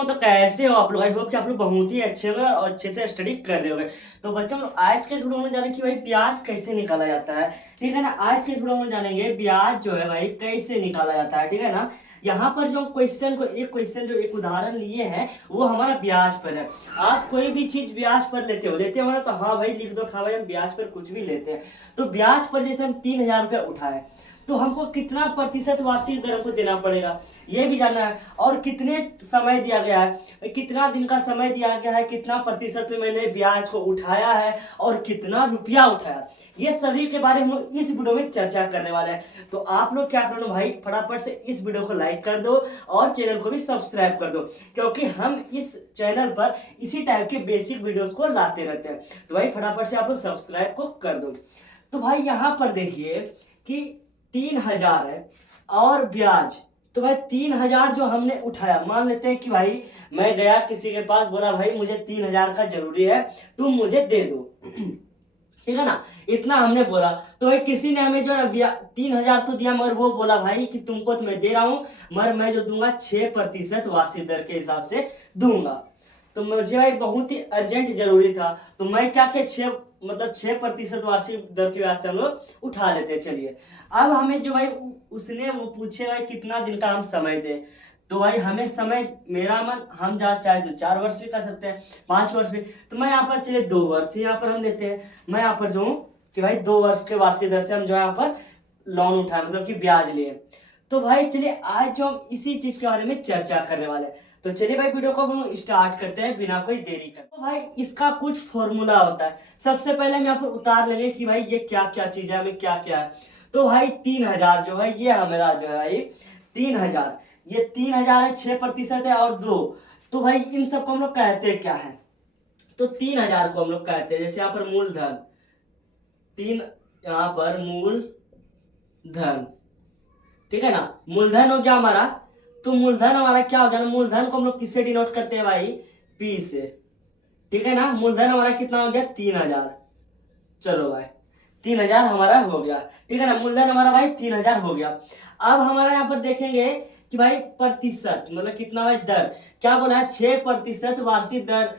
बच्चों तो कैसे हो आप लोग? आई होप कि आप लोग बहुत ही अच्छे होंगे और अच्छे से स्टडी कर रहे होंगे। तो बच्चों आज के इस वीडियो में जानेंगे कि भाई ब्याज कैसे निकाला जाता है। ठीक है ना, आज के इस वीडियो में जानेंगे ब्याज जो है भाई कैसे निकाला जाता है। ठीक है ना, यहाँ पर जो क्वेश्चन जो एक उदाहरण लिए हैं वो हमारा ब्याज पर है। आप कोई भी चीज ब्याज पर लेते हो ना, तो हाँ भाई लिख दो, हाँ भाई हम ब्याज पर कुछ भी लेते हैं। तो ब्याज पर जैसे हम 3,000 रुपया उठाए तो हमको कितना प्रतिशत वार्षिक दर हमको देना पड़ेगा ये भी जानना है। और कितने समय दिया गया है, कितना दिन का समय दिया गया है, कितना प्रतिशत में मैंने ब्याज को उठाया है और कितना रुपया उठाया, ये सभी के बारे में हम लोग इस वीडियो में चर्चा करने वाले हैं। तो आप लोग क्या करो भाई, फटाफट से इस वीडियो को लाइक कर दो और चैनल को भी सब्सक्राइब कर दो, क्योंकि हम इस चैनल पर इसी टाइप के बेसिक वीडियोस को लाते रहते हैं। तो भाई फटाफट से आप लोग सब्सक्राइब को कर दो। तो भाई यहाँ पर देखिए कि 3,000 है और ब्याज, तो भाई 3,000 जो हमने उठाया, मान लेते हैं कि भाई मैं गया किसी के पास, बोला भाई मुझे 3,000 का जरूरी है, तुम मुझे दे दो। ठीक है ना, इतना हमने बोला। तो भाई किसी ने हमें जो है 3,000 तो दिया, मगर वो बोला भाई कि तुमको तो मैं दे रहा हूं, मगर मैं जो दूंगा 6% वार्षिक दर के हिसाब से दूंगा। तो मुझे भाई बहुत ही अर्जेंट जरूरी था, तो मैं क्या किया, 6% वार्षिक दर की वजह से हम लोग उठा लेते हैं। चलिए अब हमें जो भाई उसने वो पूछे भाई कितना दिन का हम समय दे, तो भाई हमें समय, मेरा मन हम जहाँ चाहे तो 4 वर्ष भी कर सकते हैं, 5 वर्ष भी। तो मैं यहाँ पर चलिए 2 वर्ष यहाँ पर हम लेते हैं। मैं यहाँ पर जो हूँ कि भाई 2 वर्ष के वार्षिक दर से हम जो यहाँ पर लोन उठाए, मतलब कि ब्याज लिए। तो भाई चलिए आज जो हम इसी चीज के बारे में चर्चा करने वाले हैं। तो चलिए भाई वीडियो को हम स्टार्ट करते हैं बिना कोई देरी कर। तो भाई इसका कुछ फॉर्मूला होता है। सबसे पहले हम यहाँ पर उतार लेंगे कि भाई ये क्या क्या चीज है, हमें क्या क्या है। तो भाई 3,000 जो है ये हमारा जो है भाई 3,000, ये 3,000 है, 6% है और 2। तो भाई इन सबको हम लोग कहते हैं क्या है, तो 3,000 को हम लोग कहते हैं, जैसे यहाँ पर मूलधन, तीन, यहाँ पर मूलधन। ठीक है ना, मूलधन हो गया हमारा। तो मूलधन हमारा क्या हो गया, मूलधन को हम लोग किससे डिनोट करते हैं भाई, पी से। ठीक है ना, मूलधन हमारा कितना हो गया 3,000। चलो भाई 3,000 हमारा हो गया। ठीक है ना, मूलधन हमारा भाई 3,000 हो गया। अब हमारा यहाँ पर देखेंगे कि भाई प्रतिशत, मतलब कितना भाई दर, क्या बोला है 6% वार्षिक दर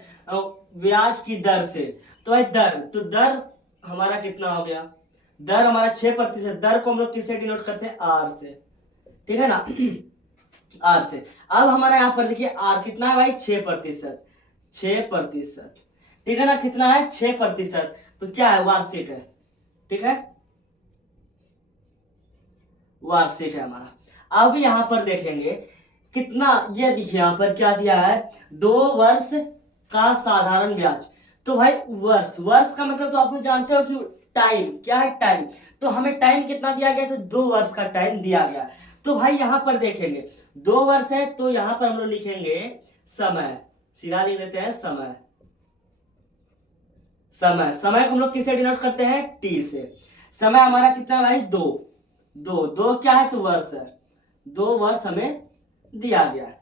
ब्याज की दर से। तो भाई दर, तो दर हमारा कितना हो गया, दर हमारा 6%, दर को हम लोग किससे डिनोट करते हैं, आर से। ठीक है ना, आर से। अब हमारा यहाँ पर देखिए आर कितना है भाई 6%, 6%। ठीक है ना, कितना है 6%, तो क्या है वार्षिक है। ठीक है, वार्षिक है हमारा। अब यहाँ पर देखेंगे कितना, ये देखिए यहाँ पर क्या दिया है, 2 वर्ष का साधारण ब्याज। तो भाई वर्ष, वर्ष का मतलब तो आप लोग जानते हो कि टाइम क्या है, टाइम। तो हमें टाइम कितना दिया गया, तो 2 वर्ष का टाइम दिया गया। तो भाई यहाँ पर देखेंगे 2 वर्ष है, तो यहाँ पर हम लोग लिखेंगे समय, सीधा लिख देते हैं समय। समय, समय को हम लोग किससे डिनोट करते हैं, टी से। समय हमारा कितना है भाई 2, 2, 2 क्या है, तो वर्ष है। 2 वर्ष हमें दिया गया है।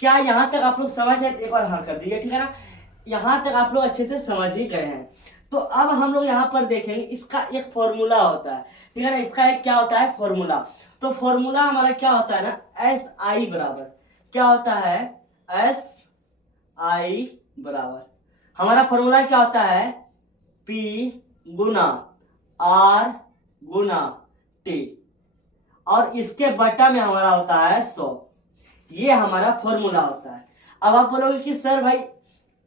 क्या यहाँ तक आप लोग समझ है, एक बार हाँ कर दीजिए। ठीक है ना, यहाँ तक आप लोग अच्छे से समझ ही गए हैं। तो अब हम लोग यहाँ पर देखेंगे इसका एक फॉर्मूला होता है। ठीक है ना, इसका एक क्या होता है, फॉर्मूला। तो फॉर्मूला हमारा क्या होता है ना, एस आई बराबर क्या होता है, एस आई बराबर हमारा फॉर्मूला क्या होता है, P गुना R गुना T, और इसके बटा में हमारा होता है 100। ये हमारा फॉर्मूला होता है। अब आप बोलोगे कि सर भाई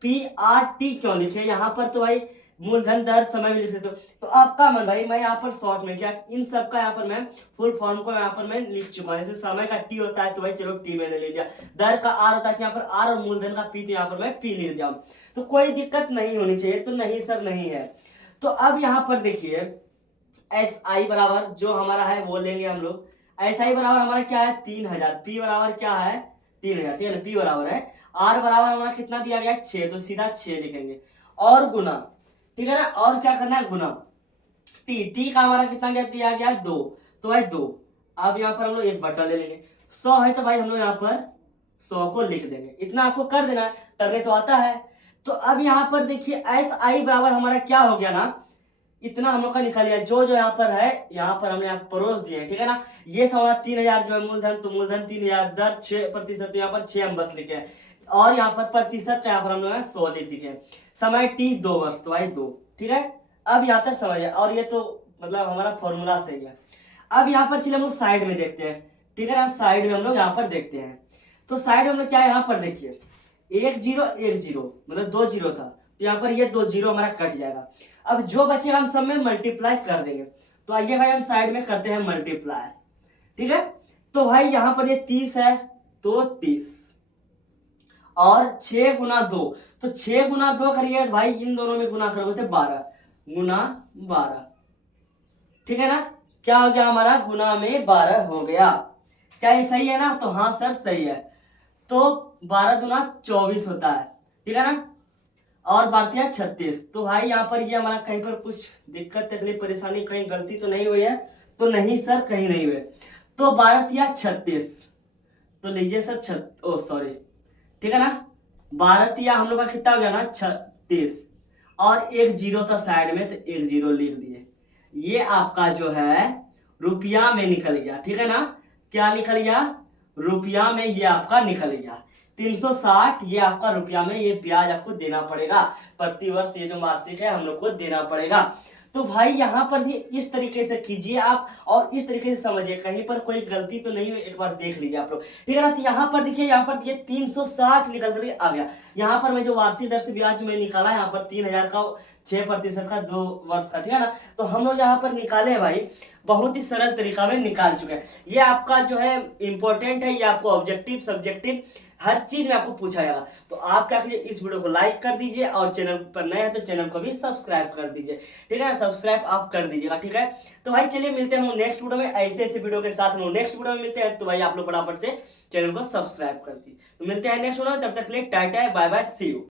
PRT क्यों लिखे यहाँ पर, तो भाई मूलधन दर समय भी लिख सकते हो। तो आपका मन भाई, मैं यहाँ पर शॉर्ट में क्या, इन सब का यहाँ पर मैं फुल फॉर्म को यहाँ पर मैं लिख चुका हूँ। जैसे समय का T होता है तो भाई चलो T मैंने ले लिया, दर का R होता है यहाँ पर R, और मूलधन का P तो यहाँ पर मैं P ले लिया। तो कोई दिक्कत नहीं होनी चाहिए, तो नहीं सर नहीं है। तो अब यहाँ पर देखिए एस आई बराबर जो हमारा है वो लेंगे हम लोग। एस आई बराबर हमारा क्या है 3,000, पी बराबर क्या है 3,000। ठीक है ना, पी बराबर है, आर बराबर हमारा कितना दिया गया 6, तो सीधा 6 लिखेंगे और गुना। ठीक है ना, और क्या करना है गुना, टी, टी का हमारा कितना गया दिया गया 2, तो भाई 2। अब यहाँ पर हम लोग एक बटा ले लेंगे, 100 है तो भाई हम लोग यहाँ पर 100 को लिख देंगे। इतना आपको कर देना है, करने तो आता है। तो अब यहाँ पर देखिए एस आई बराबर हमारा क्या हो गया ना, इतना हम लोग का निकाल लिया, जो जो यहाँ पर है यहाँ पर हमने यहाँ परोस दिए। ठीक है ना, ये हमारा 3,000 जो है मूलधन, तो मूलधन 3,000, दर 6%, तो यहाँ पर 6 हम बस लिखे हैं। और यहाँ पर प्रतिशत का यहाँ पर हम लोग 100 लिख दिए। समय t 2 वर्ष, तो भाई 2, ठीक है। अब यहाँ तक समझ है, और ये तो मतलब हमारा फॉर्मूला सही है। अब यहाँ पर चलिए हम लोग साइड में देखते हैं, ठीक है ना। साइड में हम लोग यहाँ पर देखते हैं, तो साइड में हम लोग क्या है, यहाँ पर देखिए 1 0 1 0, मतलब 2 0 था, तो यहाँ पर ये 2 0 हमारा कट जाएगा। अब जो बचेगा हम सब में मल्टीप्लाई कर देंगे। तो आइए भाई हम साइड में करते हैं मल्टीप्लाई, ठीक है। तो भाई यहाँ पर ये 30 है, तो 30, और 6 गुना 2, तो 6 गुना 2 करिए भाई, इन दोनों में गुना करोगे तो 12 गुना 12, ठीक है ना। क्या हो गया हमारा, गुना में 12 हो गया। क्या ये सही है ना, तो हाँ सर सही है। तो 12 गुना 24 होता है, ठीक है ना, और 12 36। तो भाई यहाँ पर ये हमारा कहीं पर कुछ दिक्कत तकलीफ परेशानी कहीं गलती तो नहीं हुई है, तो नहीं सर कहीं नहीं हुई। तो 12 36, तो लीजिए सर ओ सॉरी, ठीक है ना। 12 हम लोग का कितना हो गया ना, 36, और एक जीरो था साइड में, तो एक जीरो लिख दिए। ये आपका जो है रुपया में निकल गया, ठीक है ना। क्या निकल गया, रुपया में ये आपका निकल गया 360। ये आपका रुपया में ये ब्याज आपको देना पड़ेगा प्रति वर्ष, ये जो वार्षिक है हम लोग को देना पड़ेगा। तो भाई यहाँ पर भी इस तरीके से कीजिए आप, और इस तरीके से समझिए, कहीं पर कोई गलती तो नहीं है, एक बार देख लीजिए आप लोग, ठीक है ना। तो यहाँ पर देखिए, यहाँ पर ये 360 निकल कर आ गया। यहाँ पर मैं जो वार्षिक दर से ब्याज में निकाला, यहाँ पर 3000 का 6% का 2 वर्ष का, ठीक है ना। तो हम लोग यहाँ पर निकाले हैं भाई, बहुत ही सरल तरीका में निकाल चुके हैं। ये आपका जो है इंपॉर्टेंट है, ये आपको ऑब्जेक्टिव सब्जेक्टिव हर चीज में आपको पूछा जाएगा। तो आप क्या कीजिए, इस वीडियो को लाइक कर दीजिए, और चैनल पर नए हैं तो चैनल को भी सब्सक्राइब कर दीजिए, ठीक है ना। सब्सक्राइब आप कर दीजिएगा, ठीक है। तो भाई चलिए मिलते हैं हम नेक्स्ट वीडियो में, ऐसे ऐसे वीडियो के साथ हम नेक्स्ट वीडियो में मिलते हैं। तो भाई आप लोग फटाफट से चैनल को सब्सक्राइब कर दीजिए। तो मिलते हैं नेक्स्ट वीडियो में, तब तक के लिए tata bye bye, see you.